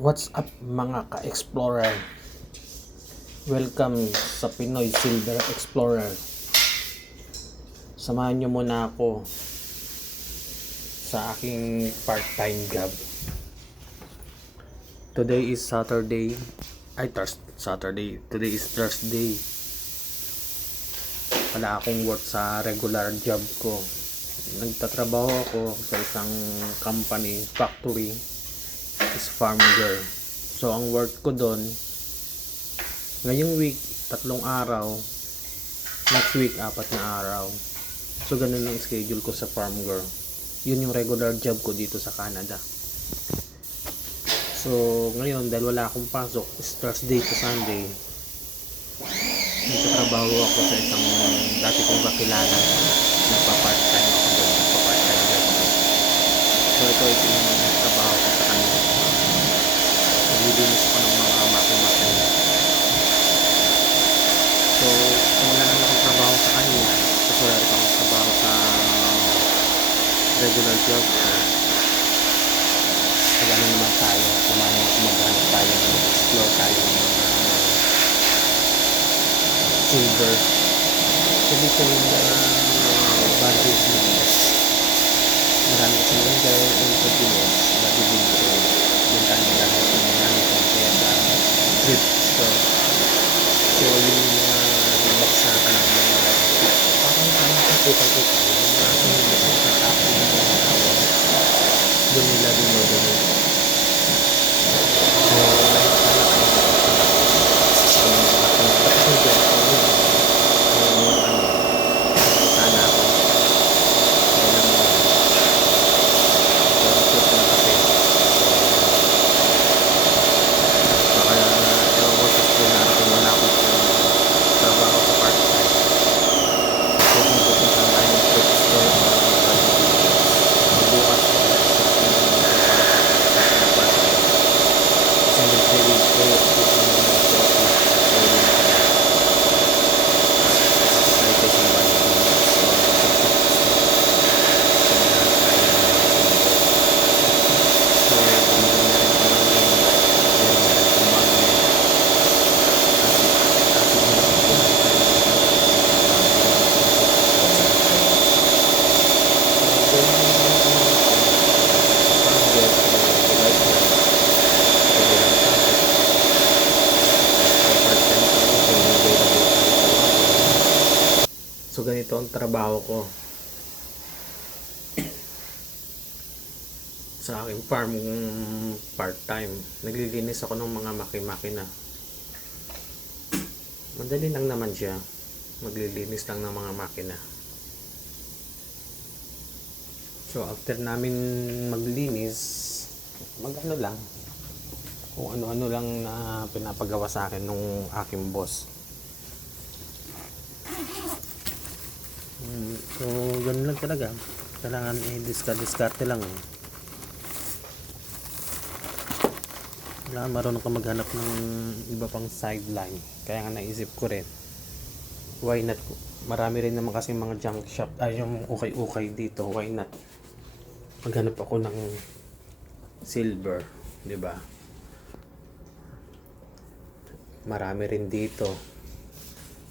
What's up mga ka-explorer? Welcome sa Pinoy Silver Explorer. Samahan nyo muna ako sa aking part-time job. Today is Saturday. Today is Thursday. Wala akong work sa regular job ko. Nagtatrabaho ako sa isang company, factory, is farm girl. So ang work ko doon ngayong week 3 araw, next week 4 na araw. So ganun ang schedule ko sa farm girl. Yun yung regular job ko dito sa Canada. So ngayon dahil wala akong pasok, is Thursday to Sunday, nagtatrabaho ako sa isang dati kong kakilala. Nagpa-part-time ako doon, nagpa-part-time job ko. So ito yung trabaho ko sa kanila. Naglilinis ako ng mga maki-maki. So kung wala naman akong trabaho sa kanila, kasi wala rin akong trabaho sa regular job ko, magano naman tayo, kumain maghanap tayo, mag-explore tayo ng mga silver. So dito yung body business, marami kasi mga ingredients, body business, yung tayo maghanap ng mga natin kaya sa thrift store. So yung mga baksakan ng mga parang kapitang-kita yung mga ingredients na tapos yung mga tawag doon nila dinodonate. So So ganito ang trabaho ko sa aking farm part-time. Naglilinis ako ng mga maki-makina. Madali lang naman siya. Maglilinis lang ng mga makina. So after namin maglinis, mag-ano lang, kung ano-ano lang na pinapagawa sa akin nung aking boss. So ganun lang talaga. Kailangan i-discard lang. Kailangan marunong ka maghanap ng iba pang sideline. Kaya nga naisip ko rin, why not? Marami rin naman kasi mga junk shop, yung ukay-ukay dito. Why not maghanap ako ng silver, di ba? Marami rin dito.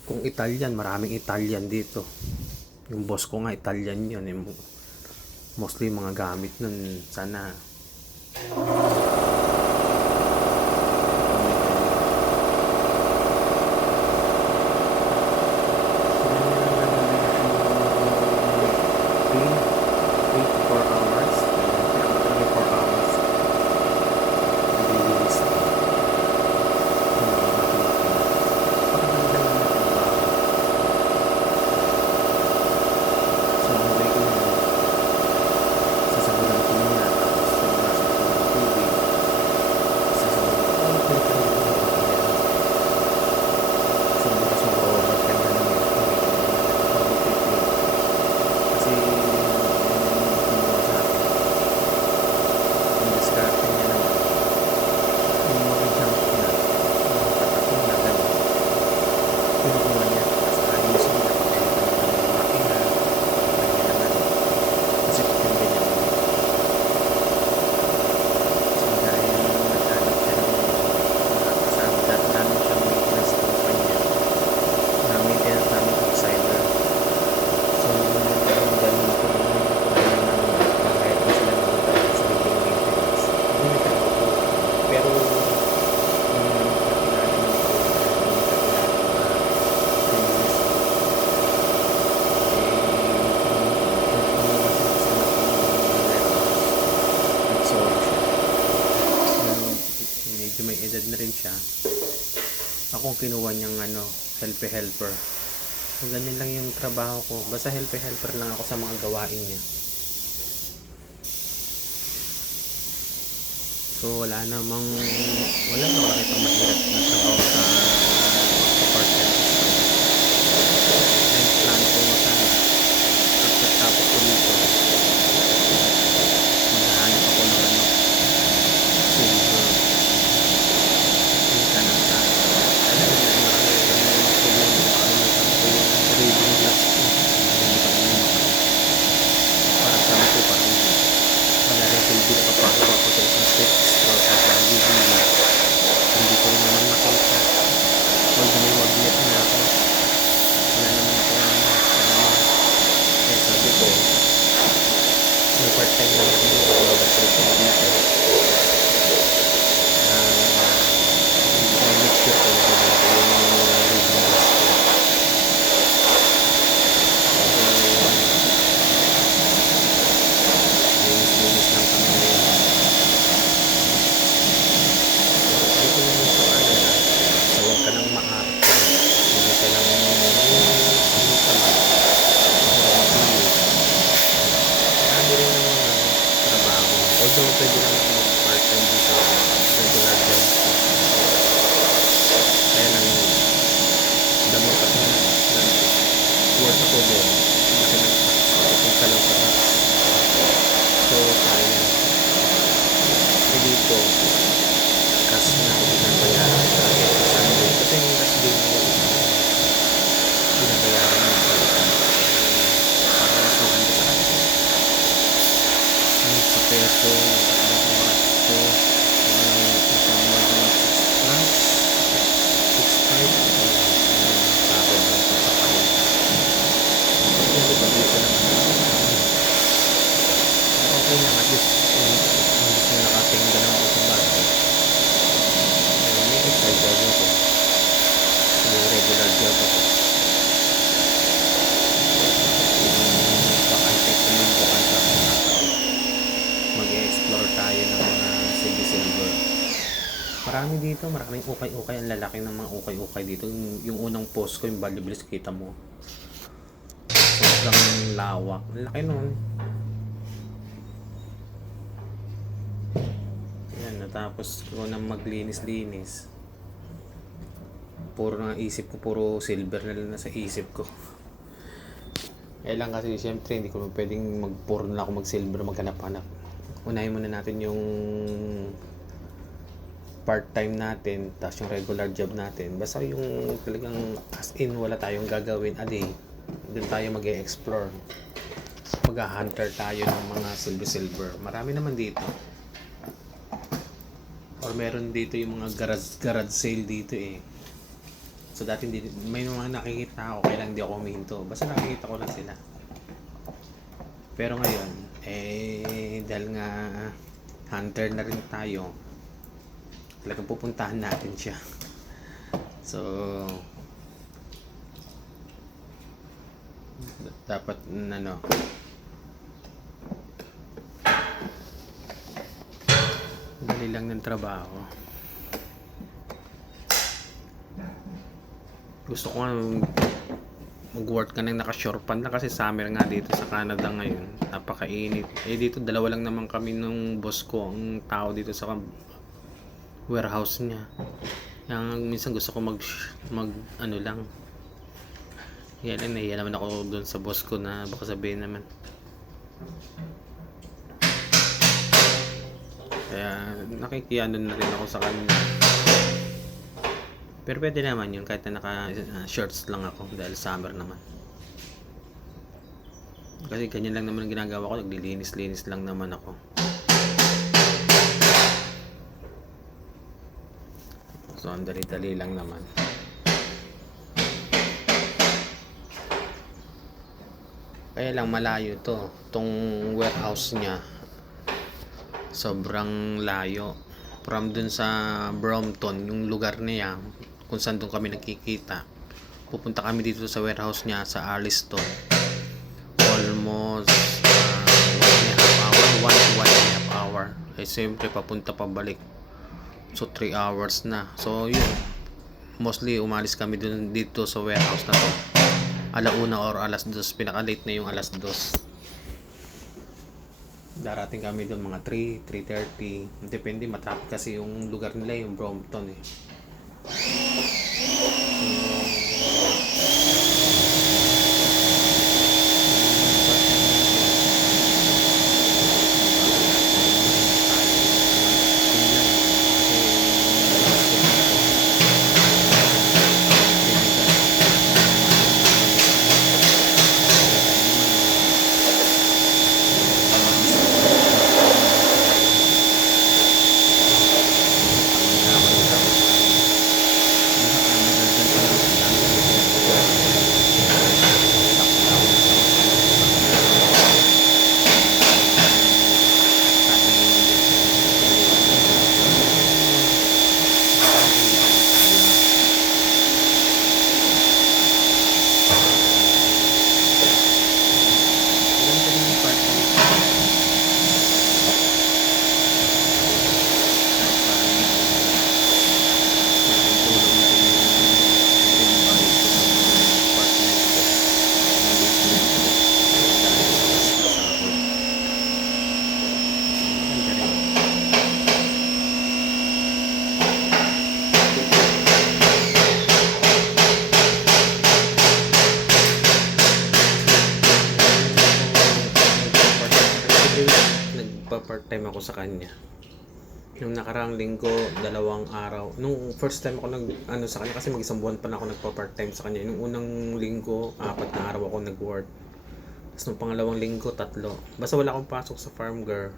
Kung Italian, maraming Italian dito. Yung boss ko nga Italian yun, mostly mga gamit nun sana natin siya. Ako kinuha niyang helper. So, ganyan lang yung trabaho ko. Basta helper lang ako sa mga gawain niya. So, wala namang nakakitang mahirap na trabaho sa part-time. And plan ko na sana pagkatapos ko dito, maghahanap ako ng silver. Yung tanang sa alam mo na marami problema sa kalimutan ko yung reading class ko. Parang sabi ko, parang wala rin silbi na kapasok ako sa isang state store sa Bagibili. Hindi ko rin naman nakita. Although may wagnet na ako, wala naman ako kaya sabi ko, may part-time na ako dito, mag-trip ko dito. May make sure ko yung reading class ko. Linis lang kami ngayon. Dito naman sa kanila, so huwag ka nang maarte. Hindi ka lang tamad. Marami rin naman trabaho. Although pwede lang ako mag-part-time dito sa regular job ko. Kaya lang, damo kasi nag-work ako doon. Laki ng tax. Punta lang sa tax. So, sayang. Kasi dito, cash na ako binabayaran sa every Sunday. Kasi yung last day na yun, binabayaran mo para mas maganda sa akin. Sa peso, ang oras ko, isang mga 6.5 sa ako doon sa kain. Kasi dito naman, okay lang, at least hindi ko nakatingga naman ako sa bahay. May extra job ako. May regular job ako. Bakante ko yung bukanta ko na mag-explore tayo ng mga silver. Marami dito, maraming ukay-ukay. Ang lalaki ng mga ukay-ukay dito. Yung unang post ko, yung Baliblis, kita mo. Sobrang lawak. Ang laki nun. Tapos ko nang maglinis-linis, puro na isip ko, puro silver na lang nasa isip ko. Kaya lang kasi syempre hindi ko pwedeng puro na ako mag-silver, maghanap-hanap. Unahin muna natin yung part-time natin, tapos yung regular job natin. Basta yung talagang as in wala tayong gagawin a day, doon tayo mag-e-explore, mag-hunter tayo ng mga silver. Marami naman dito. Or meron dito yung mga garage sale dito eh. So dati may mga nakikita ako, kaya lang hindi ako huminto. Basta nakikita ko lang sila. Pero ngayon, dahil nga hunter na rin tayo, talagang pupuntahan natin siya. So dapat dali lang ng trabaho. Gusto ko nga mag-work ka nang naka-shortpan na kasi summer nga dito sa Canada ngayon. Napakainit. Dito dalawa lang naman kami nung boss ko, ang tao dito sa warehouse niya. Yang minsan gusto ko mag lang. Nahiya naman ako doon sa boss ko na baka sabihin naman. Kaya nakikiyano na rin ako sa kanya. Pero pwede naman yun kahit na naka shorts lang ako dahil summer naman. Kasi ganyan lang naman ang ginagawa ko, naglilinis-linis lang naman ako. So ang dali-dali lang naman. Kaya lang malayo to, tong warehouse niya. Sobrang layo from dun sa Brompton, yung lugar niya kung saan dun kami nagkikita. Pupunta kami dito sa warehouse niya sa Arliston, almost 1.5 hour. Siyempre papunta pabalik So 3 hours na. So yun, mostly umalis kami dito sa warehouse na to 1:00 or 2:00. Pinaka late na yung 2:00. Darating kami doon mga 3, 3:30. Depende, matraffic kasi yung lugar nila, yung Brompton eh. Nagpa-part time ako sa kanya. Nung nakaraang linggo, 2 araw. Nung first time ako sa kanya, kasi mag-isang buwan pa na ako nagpa-part time sa kanya. Nung unang linggo, 4 na araw ako nag-work. Tapos nung pangalawang linggo, 3. Basta wala akong pasok sa farm girl,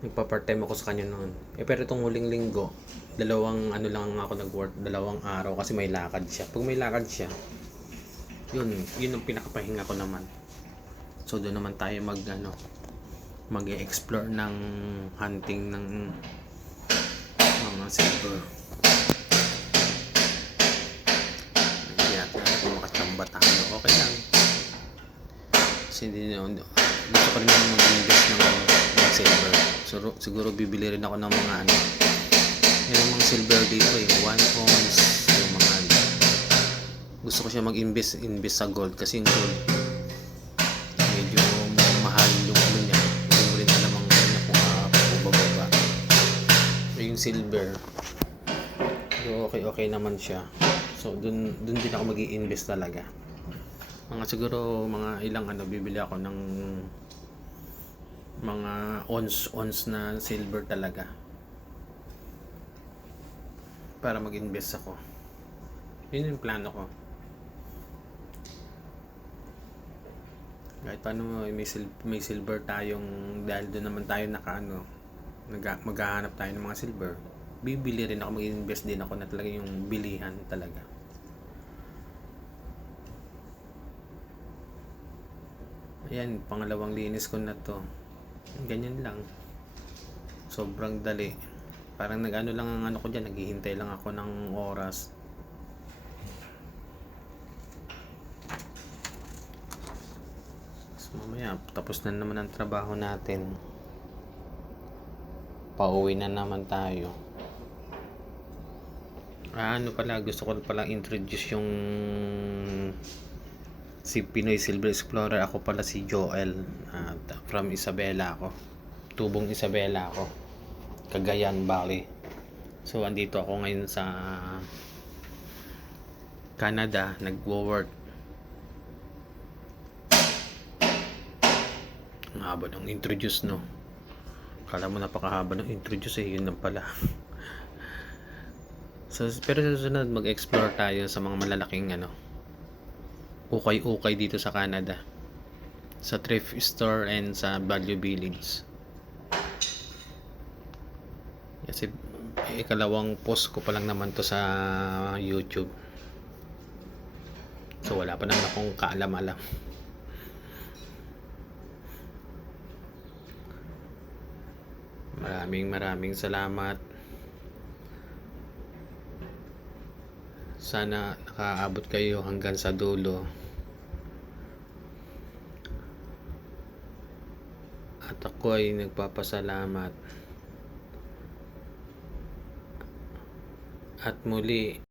nagpa-part time ako sa kanya noon. Pero itong huling linggo, 2 lang ako nag-work, 2 araw kasi may lakad siya. Pag may lakad siya, yun ang pinakapahinga ko naman. So doon naman tayo mag-explore ng hunting ng mga silver. Hindi natin alam kung makachamba tayo. Okay lang. Kasi gusto ko rin naman mag-invest ng silver. So siguro bibili rin ako ng mga yung mga silver dito 1 ounce, yung mga gusto ko siya mag-invest sa gold, kasi yung gold medyo mahal yung niya. Hindi mo rin alam ang kung bababa. Yung silver, so okay naman siya. So dun din ako mag-i-invest talaga. Siguro mga ilang bibili ako ng mga ons na silver talaga para mag-invest ako. Yun yung plano ko. Kahit paano may silver tayong, dahil doon naman tayo maghahanap tayo ng mga silver, bibili rin ako, mag-invest din ako na talaga yung bilihan talaga. Ayan, pangalawang linis ko na to. Ganyan lang, sobrang dali. Parang lang ang ko dyan, naghihintay lang ako ng oras. Mamaya tapos na naman ang trabaho natin, pauwi na naman tayo. Gusto ko pala introduce yung si Pinoy Silver Explorer. Ako pala si Joel, from Isabela ako, Tubong Isabela ako, Cagayan Valley. So andito ako ngayon sa Canada, nagwo-work. Haba ng introduce, no? Kala mo napakahaba ng introduce yun lang pala. So, pero sa susunod mag-explore tayo sa mga malalaking ukay-ukay dito sa Canada, sa thrift store and sa Value Village. Kasi ikalawang post ko pa lang naman to sa YouTube, so wala pa naman akong kaalam-alam. Maraming salamat. Sana nakaabot kayo hanggang sa dulo. At ako ay nagpapasalamat At muli,